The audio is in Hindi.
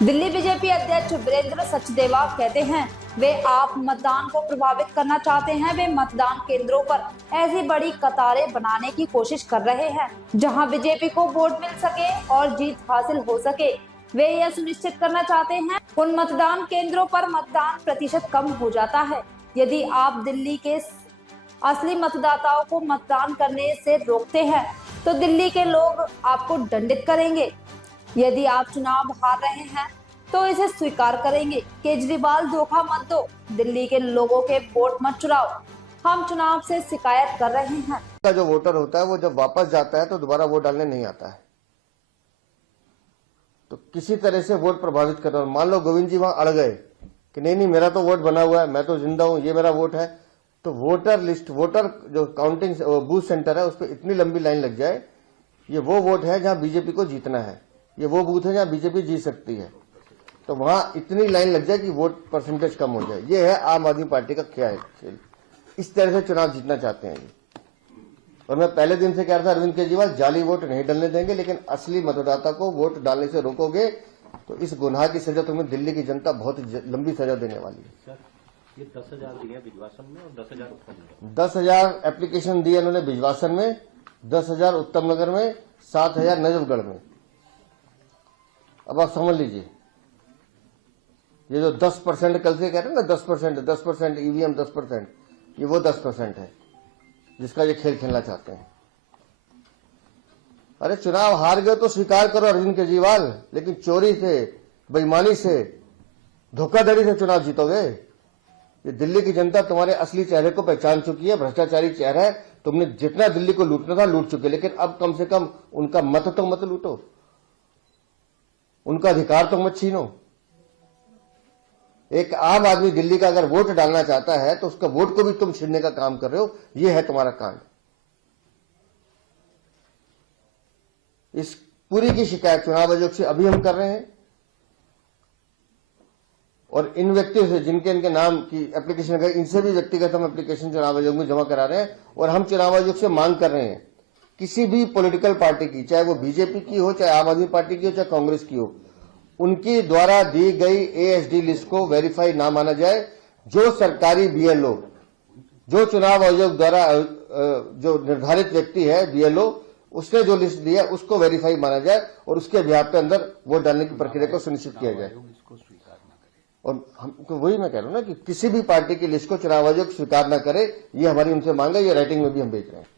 दिल्ली बीजेपी अध्यक्ष वीरेंद्र सचदेवा कहते हैं वे आप मतदान को प्रभावित करना चाहते हैं। वे मतदान केंद्रों पर ऐसी बड़ी कतारें बनाने की कोशिश कर रहे हैं जहां बीजेपी को वोट मिल सके और जीत हासिल हो सके। वे यह सुनिश्चित करना चाहते हैं उन मतदान केंद्रों पर मतदान प्रतिशत कम हो जाता है। यदि आप दिल्ली के असली मतदाताओं को मतदान करने से रोकते हैं तो दिल्ली के लोग आपको दंडित करेंगे। यदि आप चुनाव हार रहे हैं तो इसे स्वीकार करेंगे। केजरीवाल धोखा मत दो, दिल्ली के लोगों के वोट मत चुराओ। हम चुनाव से शिकायत कर रहे हैं। का जो वोटर होता है वो जब वापस जाता है तो दोबारा वोट डालने नहीं आता है, तो किसी तरह से वोट प्रभावित कर रहा है। मान लो गोविंद जी वहां अड़ गए कि नहीं मेरा तो वोट बना हुआ है, मैं तो जिंदा हूं, ये मेरा वोट है, तो वोटर लिस्ट, वोटर जो काउंटिंग बूथ सेंटर है उस पर इतनी लंबी लाइन लग जाए। ये वो वोट है जहां बीजेपी को जीतना है, ये वो बूथ है जहां बीजेपी जीत सकती है, तो वहां इतनी लाइन लग जाए कि वोट परसेंटेज कम हो जाए। ये है आम आदमी पार्टी का खेल। इस तरह से चुनाव जीतना चाहते हैं। और मैं पहले दिन से कह रहा था अरविंद केजरीवाल जाली वोट नहीं डलने देंगे, लेकिन असली मतदाता को वोट डालने से रोकोगे तो इस गुनाह की सजा तुम्हें दिल्ली की जनता बहुत लंबी सजा देने वाली है। सर, ये 10,000 दिया बिजवासन में और 10,000 उत्तम नगर। 10,000 एप्लीकेशन दिए उन्होंने बिजवासन में, 10,000 उत्तम नगर में, 7,000 नजफगढ़ में। अब आप समझ लीजिए, ये जो 10% कल से कह रहे हैं ना, 10% ईवीएम 10%, ये वो 10% है जिसका ये खेल खेलना चाहते हैं। अरे चुनाव हार गए तो स्वीकार करो अरविंद केजरीवाल, लेकिन चोरी से, बेईमानी से, धोखाधड़ी से चुनाव जीतोगे। ये दिल्ली की जनता तुम्हारे असली चेहरे को पहचान चुकी है। भ्रष्टाचारी चेहरा है। तुमने जितना दिल्ली को लूटना था लूट चुके, लेकिन अब कम से कम उनका मत तो मत लूटो, उनका अधिकार तो मत छीनो। एक आम आदमी दिल्ली का अगर वोट डालना चाहता है तो उसका वोट को भी तुम छीनने का काम कर रहे हो। यह है तुम्हारा कांड। इस पूरी की शिकायत चुनाव आयोग से अभी हम कर रहे हैं, और इन व्यक्तियों से जिनके इनके नाम की एप्लीकेशन है, इनसे भी व्यक्तिगत हम एप्लीकेशन चुनाव आयोग में जमा करा रहे हैं। और हम चुनाव आयोग से मांग कर रहे हैं किसी भी पॉलिटिकल पार्टी की, चाहे वो बीजेपी की हो, चाहे आम आदमी पार्टी की हो, चाहे कांग्रेस की हो, उनकी द्वारा दी गई एएसडी लिस्ट को वेरीफाई ना माना जाए। जो सरकारी बीएलओ, जो चुनाव आयोग द्वारा जो निर्धारित व्यक्ति है बीएलओ, उसने जो लिस्ट दी है उसको वेरीफाई माना जाए और उसके व्याप के अंदर वोट डालने की प्रक्रिया को सुनिश्चित किया जाए। और हम तो वही मैं कह रहा हूं ना कि किसी भी पार्टी की लिस्ट को चुनाव आयोग स्वीकार न करे, ये हमारी उनसे मांग है। ये राइटिंग में भी हम भेज रहे हैं।